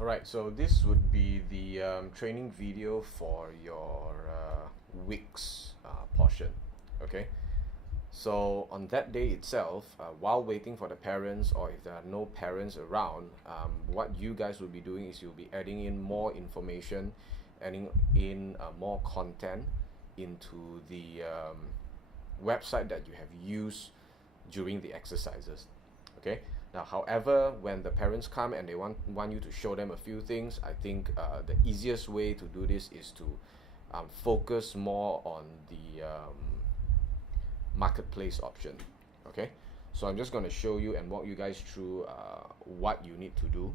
Alright, so this would be the training video for your Wix portion. Okay, so on that day itself, while waiting for the parents, or if there are no parents around, what you guys will be doing is you'll be adding in more information, adding in more content into the website that you have used during the exercises. Okay, now however, when the parents come and they want you to show them a few things, I think the easiest way to do this is to focus more on the marketplace option. Okay, so I'm just going to show you and walk you guys through what you need to do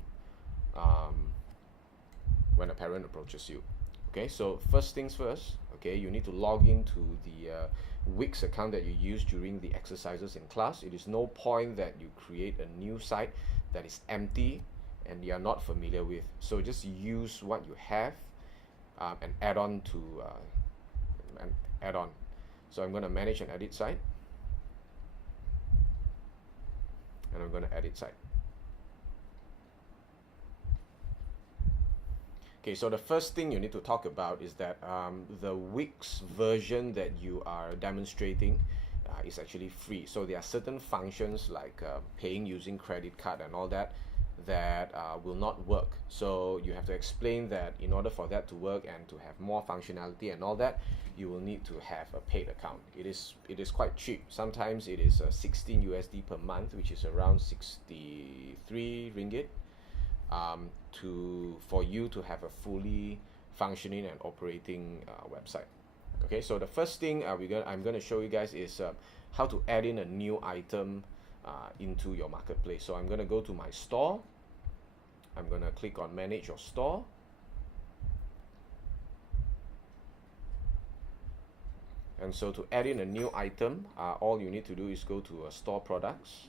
when a parent approaches you. Okay, so first things first, okay, you need to log into the Wix account that you used during the exercises in class. It is no point that you create a new site that is empty and you are not familiar with. So just use what you have and add on to an add-on. So I'm going to manage and edit site, and I'm going to edit site. Okay, so the first thing you need to talk about is that the Wix version that you are demonstrating is actually free. So there are certain functions like paying using credit card and all that will not work. So you have to explain that in order for that to work and to have more functionality and all that, you will need to have a paid account. It is quite cheap. Sometimes it is 16 USD per month, which is around 63 ringgit. For you to have a fully functioning and operating website. Okay, so the first thing I'm going to show you guys is how to add in a new item into your marketplace. So I'm going to go to my store. I'm going to click on manage your store. And so to add in a new item, all you need to do is go to store products.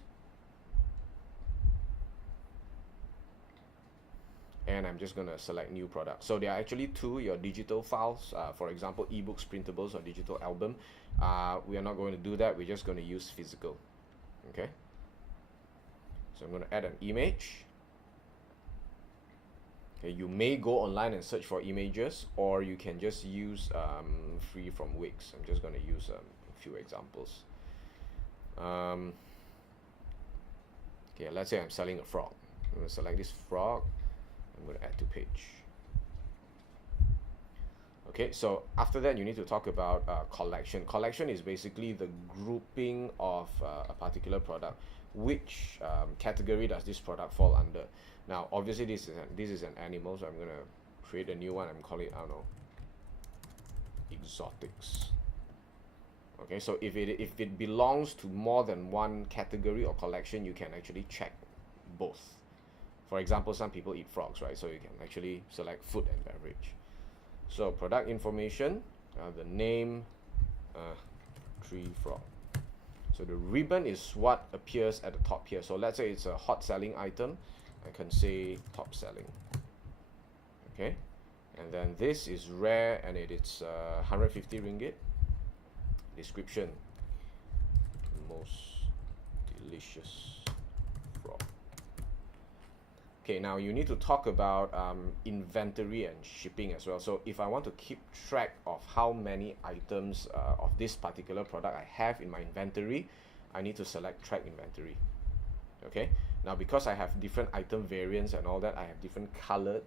And I'm just going to select new product. So there are actually two, your digital files, for example, ebooks, printables, or digital album. We are not going to do that. We're just going to use physical. Okay. So I'm going to add an image. Okay, you may go online and search for images, or you can just use free from Wix. I'm just going to use a few examples. Okay, let's say I'm selling a frog. I'm going to select this frog. I'm going to add to page. Okay, so after that you need to talk about collection. Collection is basically the grouping of a particular product. Which category does this product fall under? Now obviously this is an animal, so I'm going to create a new one. I'm calling it, I don't know, exotics. Okay, so if it belongs to more than one category or collection, you can actually check both. For example, some people eat frogs, right? So you can actually select food and beverage. So product information, the name, tree frog. So the ribbon is what appears at the top here. So let's say it's a hot selling item. I can say top selling. Okay. And then this is rare and it is 150 ringgit. Description, most delicious frog. Okay, now you need to talk about inventory and shipping as well. So if I want to keep track of how many items of this particular product I have in my inventory, I need to select track inventory. Okay, now because I have different item variants and all that, I have different colored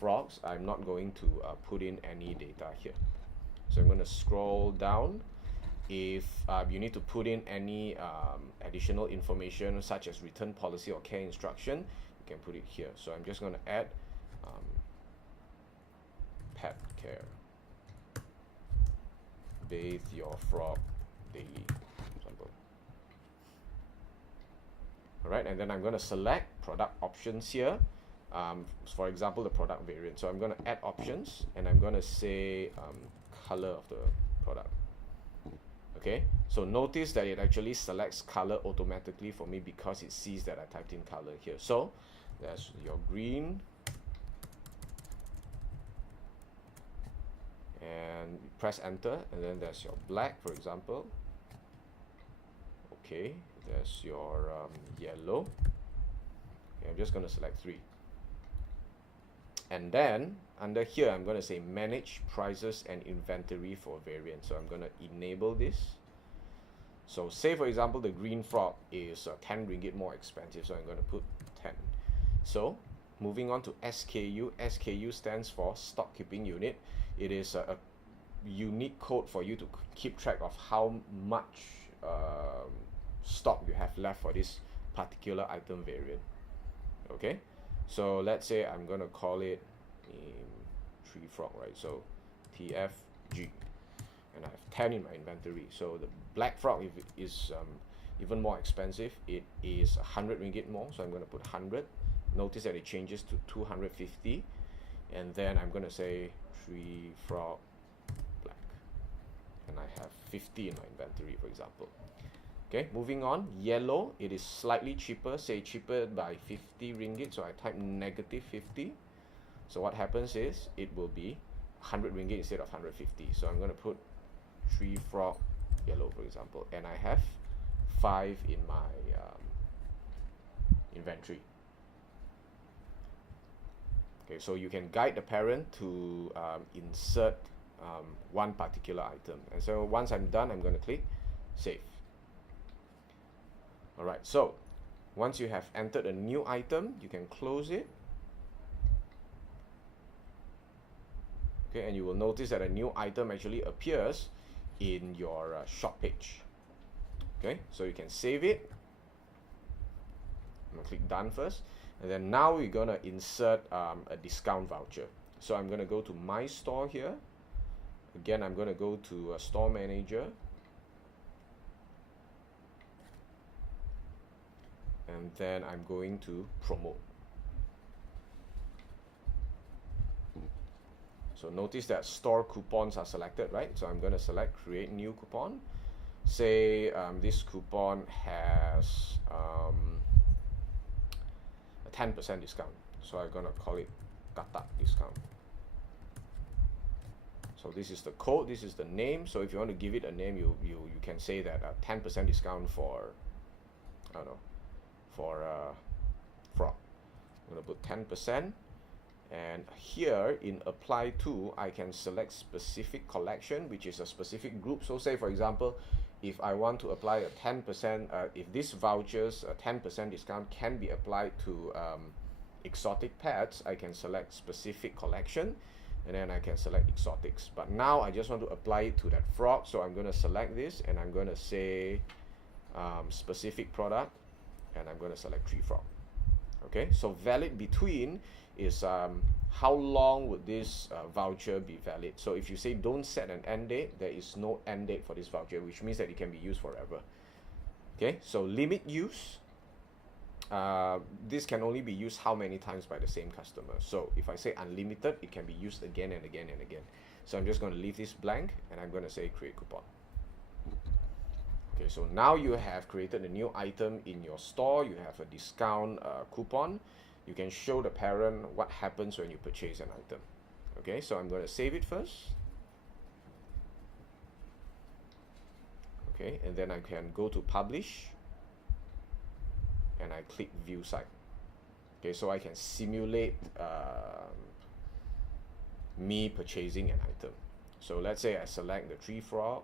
frogs, I'm not going to put in any data here. So I'm going to scroll down. If you need to put in any additional information such as return policy or care instruction, you can put it here. So I'm just going to add pet care, bathe your frog daily, for example. Alright, and then I'm going to select product options here. For example, the product variant. So I'm going to add options and I'm going to say color of the product. Okay, so notice that it actually selects color automatically for me because it sees that I typed in color here. So there's your green, and press enter, and then there's your black, for example. Okay, there's your yellow. Okay, I'm just going to select 3. And then under here, I'm going to say manage prices and inventory for variant. So I'm going to enable this. So say for example, the green frog is 10 ringgit more expensive. So I'm going to put 10. So moving on to SKU. SKU stands for stock keeping unit. It is a unique code for you to keep track of how much stock you have left for this particular item variant. Okay, so let's say I'm gonna call it tree frog, right? So TFG, and I have 10 in my inventory. So the black frog, if it is even more expensive, it is 100 ringgit more, so I'm going to put 100. Notice that it changes to 250, and then I'm going to say tree frog black, and I have 50 in my inventory, for example. Okay, moving on. Yellow, it is slightly cheaper, say cheaper by 50 ringgit, so I type negative 50. So what happens is it will be 100 ringgit instead of 150. So I'm going to put tree frog yellow, for example, and I have 5 in my inventory. Okay, so you can guide the parent to insert one particular item. And so once I'm done, I'm going to click save. Alright, so once you have entered a new item, you can close it. Okay, and you will notice that a new item actually appears in your shop page. Okay, so you can save it. I'm going to click done first. And then now we're going to insert a discount voucher. So I'm going to go to my store here. Again, I'm going to go to store manager. And then I'm going to promote. So notice that store coupons are selected, right? So I'm going to select create new coupon. Say this coupon has a 10% discount. So I'm going to call it Katak discount. So this is the code, this is the name. So if you want to give it a name, you can say that 10% discount for, I don't know, for frog. I'm going to put 10%. And here in apply to, I can select specific collection, which is a specific group. So say for example, if I want to apply a 10%, if this vouchers a 10% discount can be applied to exotic pets, I can select specific collection, and then I can select exotics. But now I just want to apply it to that frog, so I'm going to select this, and I'm going to say specific product, and I'm going to select tree frog. Okay, so valid between is how long would this voucher be valid. So if you say don't set an end date, there is no end date for this voucher, which means that it can be used forever. Okay, so limit use, this can only be used how many times by the same customer. So if I say unlimited, it can be used again and again and again. So I'm just going to leave this blank, and I'm going to say create coupon. Okay, so now you have created a new item in your store. You have a discount coupon. You can show the parent what happens when you purchase an item. Okay, so I'm going to save it first. Okay, and then I can go to publish, and I click view site. Okay, so I can simulate me purchasing an item. So let's say I select the tree frog.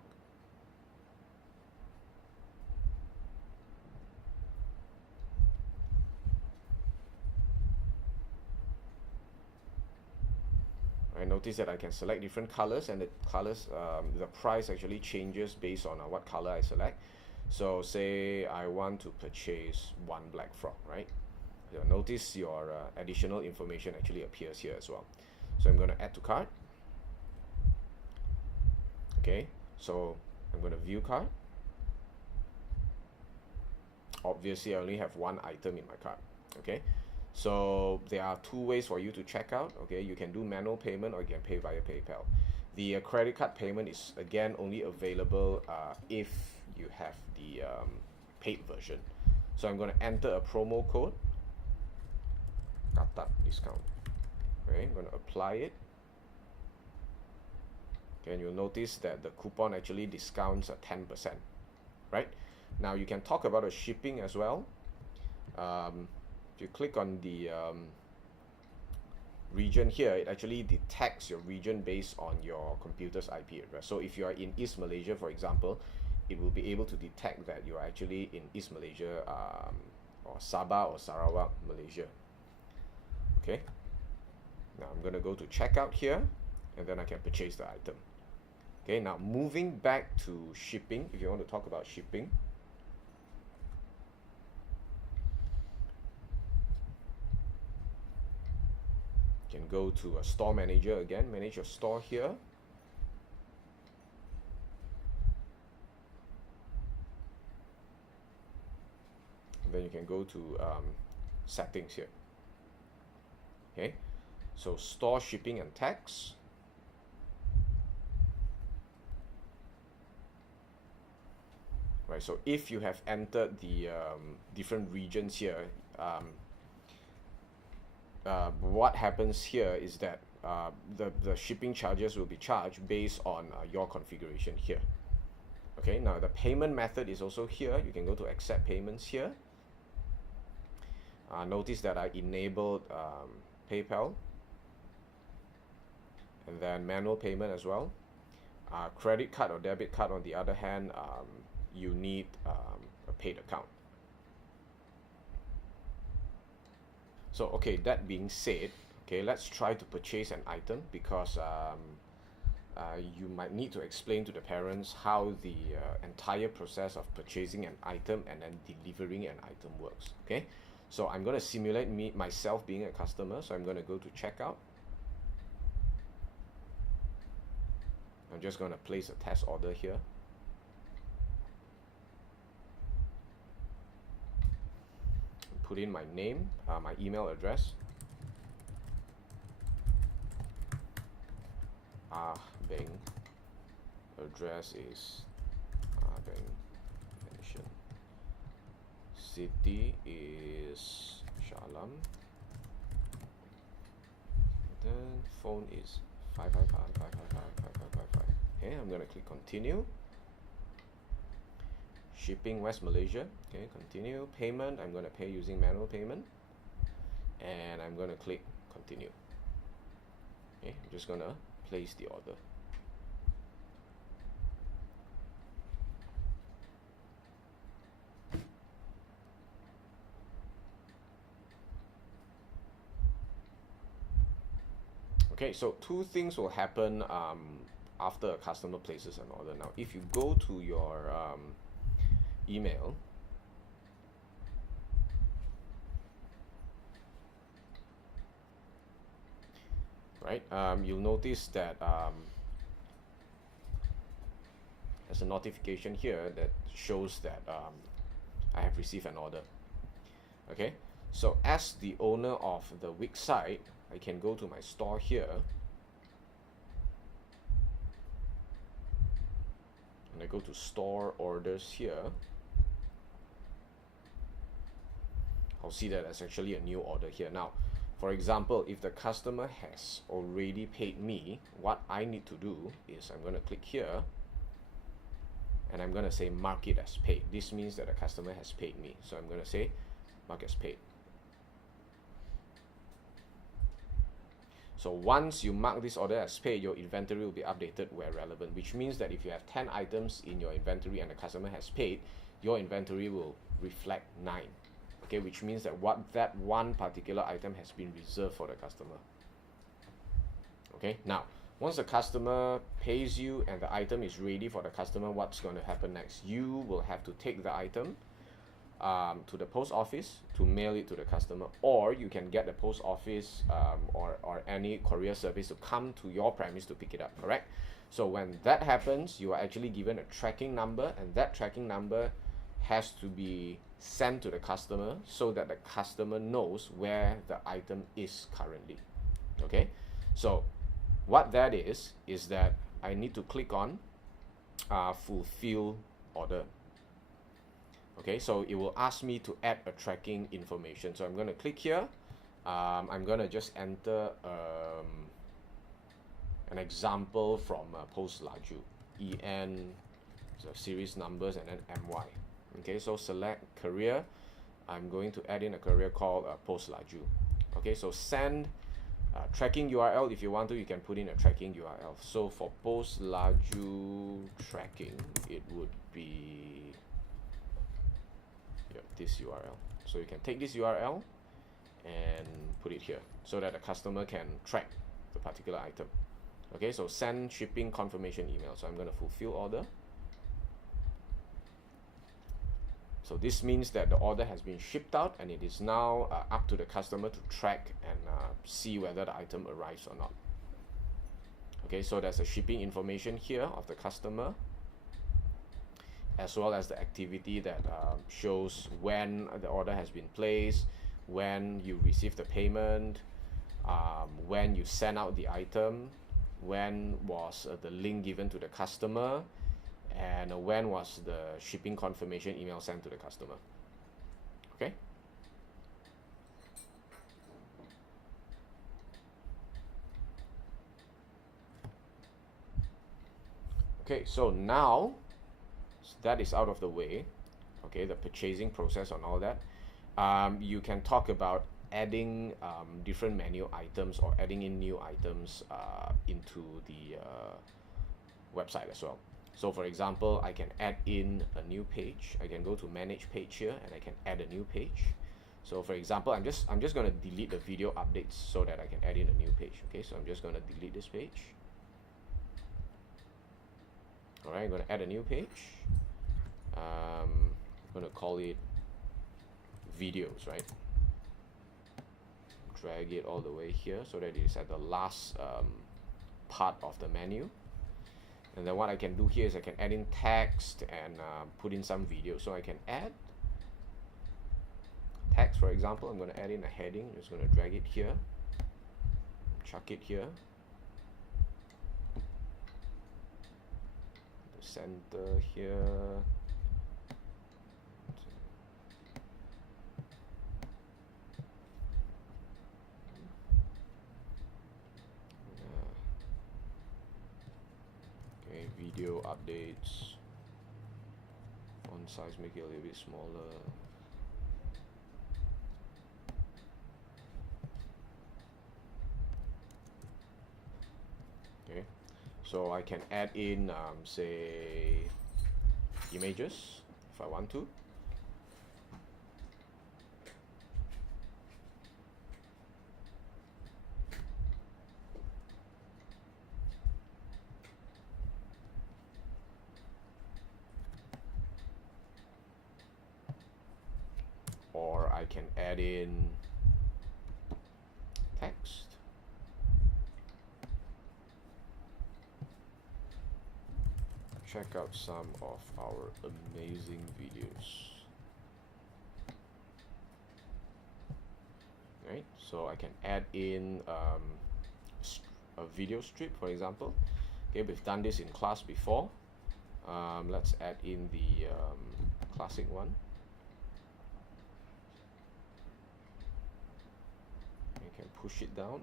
I notice that I can select different colors, and the colors, the price actually changes based on what color I select. So say I want to purchase one black frog, right? So notice your additional information actually appears here as well. So I'm going to add to cart. Okay, so I'm going to view cart. Obviously, I only have one item in my cart. Okay, so there are two ways for you to check out. Okay, you can do manual payment, or you can pay via PayPal. The credit card payment is again only available if you have the paid version. So I'm going to enter a promo code, Katak discount. Okay, I'm going to apply it. Okay, and you'll notice that the coupon actually discounts 10%. Right? Now you can talk about the shipping as well. If you click on the region here, it actually detects your region based on your computer's IP address. So if you are in East Malaysia, for example, it will be able to detect that you are actually in East Malaysia, or Sabah or Sarawak, Malaysia. Okay. Now I'm going to go to checkout here, and then I can purchase the item. Okay, now moving back to shipping, if you want to talk about shipping. You can go to a store manager again, manage your store here. And then you can go to settings here. Okay, so store shipping and tax. Right, so if you have entered the different regions here, what happens here is that the shipping charges will be charged based on your configuration here. Okay, now the payment method is also here. You can go to accept payments here. Notice that I enabled PayPal, and then manual payment as well. Credit card or debit card, on the other hand, you need a paid account. So okay, that being said, okay, let's try to purchase an item, because you might need to explain to the parents how the entire process of purchasing an item and then delivering an item works. Okay, so I'm going to simulate myself being a customer. So I'm going to go to checkout. I'm just going to place a test order here. Put in my name, my email address. Beng. Address is Beng Mansion. City is Shalam. Then phone is 555. Okay, I'm gonna click continue. Shipping West Malaysia. Okay, continue. Payment, I'm gonna pay using manual payment, and I'm gonna click continue. Okay, I'm just gonna place the order. Okay, so two things will happen after a customer places an order. Now, if you go to your email, right, you'll notice that there's a notification here that shows that I have received an order. Okay, so as the owner of the Wix site, I can go to my store here, and I go to store orders here. I'll see that there's actually a new order here. Now, for example, if the customer has already paid me, what I need to do is I'm going to click here, and I'm going to say mark it as paid. This means that the customer has paid me. So I'm going to say mark as paid. So once you mark this order as paid, your inventory will be updated where relevant, which means that if you have 10 items in your inventory and the customer has paid, your inventory will reflect 9. Okay, which means that that one particular item has been reserved for the customer. Okay, now once the customer pays you and the item is ready for the customer, what's going to happen next? You will have to take the item to the post office to mail it to the customer, or you can get the post office or any courier service to come to your premise to pick it up, correct? So when that happens, you are actually given a tracking number, and that tracking number has to be sent to the customer so that the customer knows where the item is currently. Okay, so what that is that I need to click on fulfill order. Okay, so it will ask me to add a tracking information. So I'm going to click here. I'm going to just enter an example from Post Laju, EN, so series numbers, and then MY. Okay, so select career. I'm going to add in a career called Post Laju. Okay, so send Tracking URL, if you want to, you can put in a tracking URL. So for post laju tracking, it would be this URL. So you can take this URL and put it here so that the customer can track the particular item. Okay, so send shipping confirmation email. So I'm going to fulfill order. So this means that the order has been shipped out and it is now up to the customer to track and see whether the item arrives or not. Okay, so there's a shipping information here of the customer, as well as the activity that shows when the order has been placed, when you receive the payment, when you send out the item, when was the link given to the customer, and when was the shipping confirmation email sent to the customer. Okay. Okay, so now that is out of the way, okay, the purchasing process and all that, you can talk about adding different menu items or adding in new items into the website as well. So for example, I can add in a new page. I can go to manage page here and I can add a new page. So for example, I'm just going to delete the video updates so that I can add in a new page. Okay, so I'm just going to delete this page. All right, I'm going to add a new page. I'm going to call it videos, right? Drag it all the way here so that it is at the last part of the menu. And then what I can do here is I can add in text and put in some video. So I can add text, for example. I'm going to add in a heading. I'm just going to drag it here, chuck it here. The center here. Video updates, font size, make it a little bit smaller. Okay, so I can add in say images if I want to. Or I can add in text. Check out some of our amazing videos. Right, so I can add in a video strip, for example. Okay, we've done this in class before. Let's add in the classic one. You can push it down.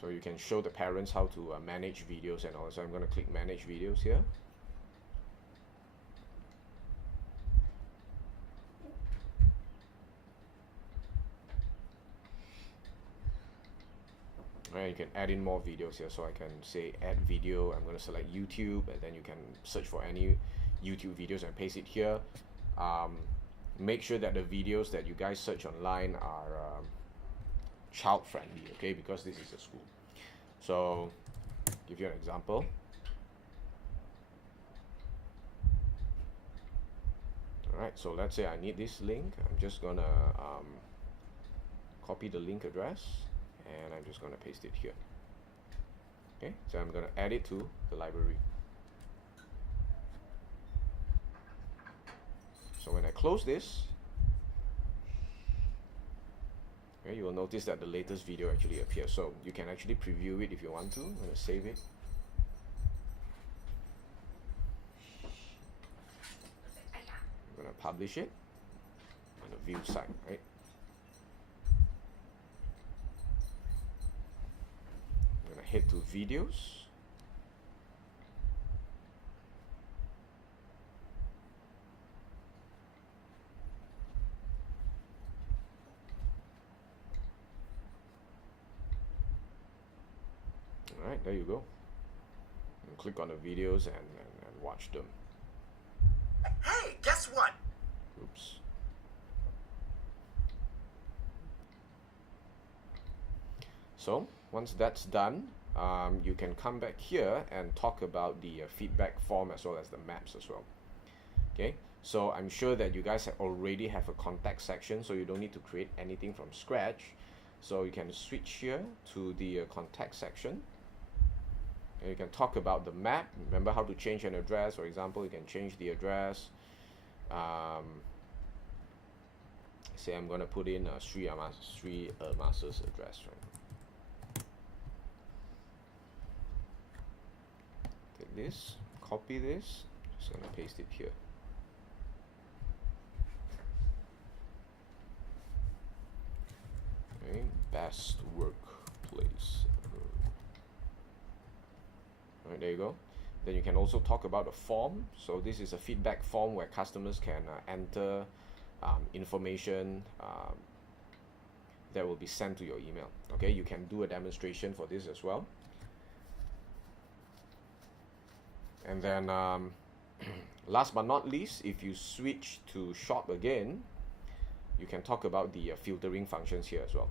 So you can show the parents how to manage videos and all. So I'm going to click manage videos here. And you can add in more videos here. So I can say add video. I'm going to select YouTube, and then you can search for any YouTube videos and paste it here. Make sure that the videos that you guys search online are child friendly, okay, because this is a school. So give you an example. Alright, so let's say I need this link. I'm just gonna copy the link address and I'm just gonna paste it here. Okay, so I'm gonna add it to the library. So when I close this, okay, you will notice that the latest video actually appears. So you can actually preview it if you want to. I'm going to save it. I'm going to publish it on the view side, right? I'm going to head to videos. Alright, there you go. And click on the videos and watch them. Hey, guess what? Oops. So once that's done, you can come back here and talk about the feedback form as well as the maps as well. Okay, so I'm sure that you guys already have a contact section, so you don't need to create anything from scratch. So you can switch here to the contact section. And you can talk about the map. Remember how to change an address. For example, you can change the address. Say I'm going to put in Sri Master's address, right? Take this, copy this, just going to paste it here. Okay, best workplace. Right, there you go. Then you can also talk about a form. So this is a feedback form where customers can enter information that will be sent to your email. Okay, you can do a demonstration for this as well. And then last but not least, if you switch to shop again, you can talk about the filtering functions here as well.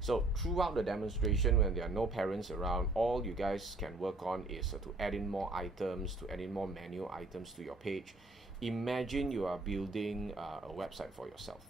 So throughout the demonstration, when there are no parents around, all you guys can work on is to add in more items, to add in more menu items to your page. Imagine you are building a website for yourself.